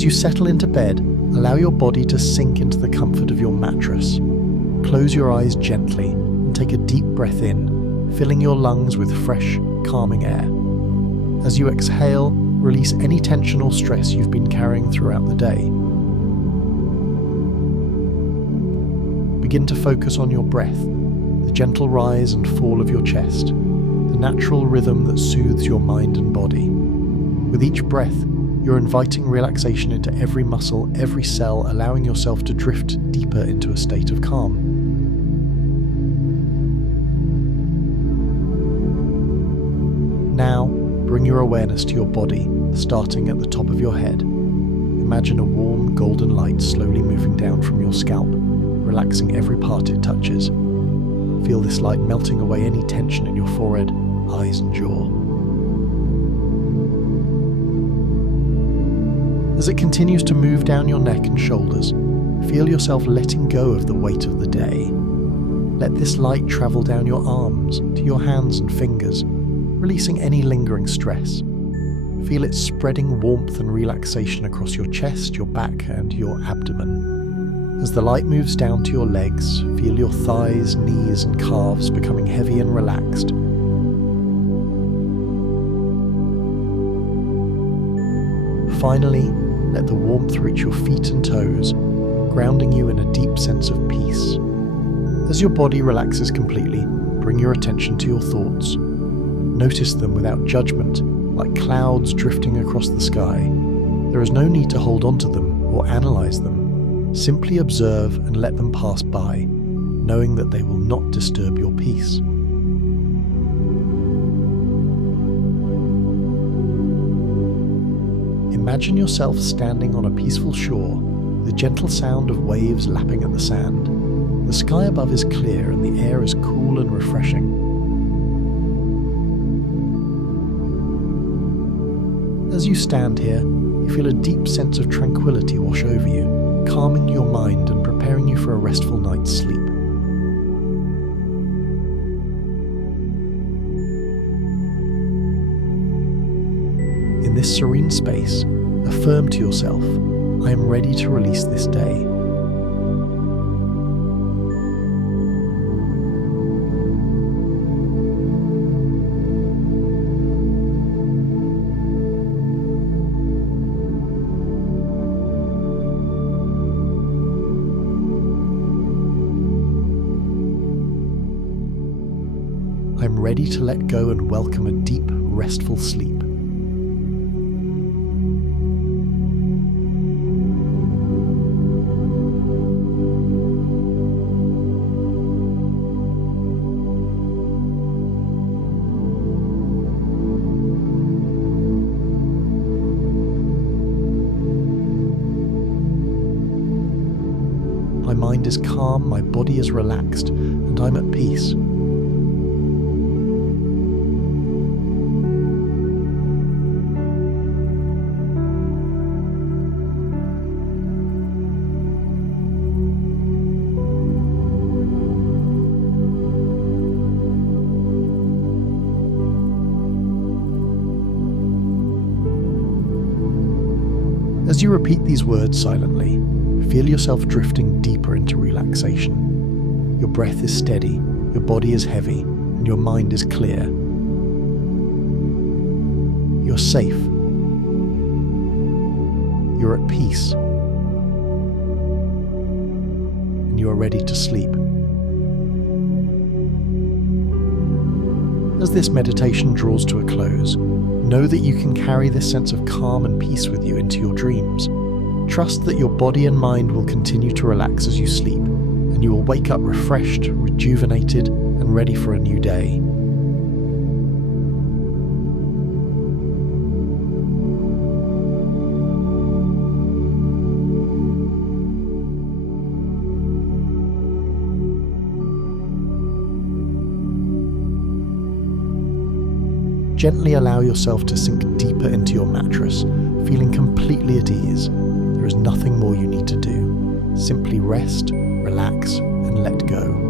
As you settle into bed, allow your body to sink into the comfort of your mattress. Close your eyes gently and take a deep breath in, filling your lungs with fresh, calming air. As you exhale, release any tension or stress you've been carrying throughout the day. Begin to focus on your breath, the gentle rise and fall of your chest, the natural rhythm that soothes your mind and body. With each breath, you're inviting relaxation into every muscle, every cell, allowing yourself to drift deeper into a state of calm. Now, bring your awareness to your body, starting at the top of your head. Imagine a warm, golden light slowly moving down from your scalp, relaxing every part it touches. Feel this light melting away any tension in your forehead, eyes and jaw. As it continues to move down your neck and shoulders, feel yourself letting go of the weight of the day. Let this light travel down your arms, to your hands and fingers, releasing any lingering stress. Feel it spreading warmth and relaxation across your chest, your back and your abdomen. As the light moves down to your legs, feel your thighs, knees and calves becoming heavy and relaxed. Finally, let the warmth reach your feet and toes, grounding you in a deep sense of peace. As your body relaxes completely, bring your attention to your thoughts. Notice them without judgment, like clouds drifting across the sky. There is no need to hold on to them or analyze them. Simply observe and let them pass by, knowing that they will not disturb your peace. Imagine yourself standing on a peaceful shore, the gentle sound of waves lapping at the sand. The sky above is clear and the air is cool and refreshing. As you stand here, you feel a deep sense of tranquility wash over you, calming your mind and preparing you for a restful night's sleep. In this serene space, affirm to yourself, I am ready to release this day. I'm ready to let go and welcome a deep, restful sleep. My mind is calm, my body is relaxed, and I'm at peace. As you repeat these words silently, feel yourself drifting deeper into relaxation. Your breath is steady, your body is heavy, and your mind is clear. You're safe. You're at peace. And you are ready to sleep. As this meditation draws to a close, know that you can carry this sense of calm and peace with you into your dreams. Trust that your body and mind will continue to relax as you sleep, and you will wake up refreshed, rejuvenated, and ready for a new day. Gently allow yourself to sink deeper into your mattress, feeling completely at ease. There is nothing more you need to do. Simply rest, relax, and let go.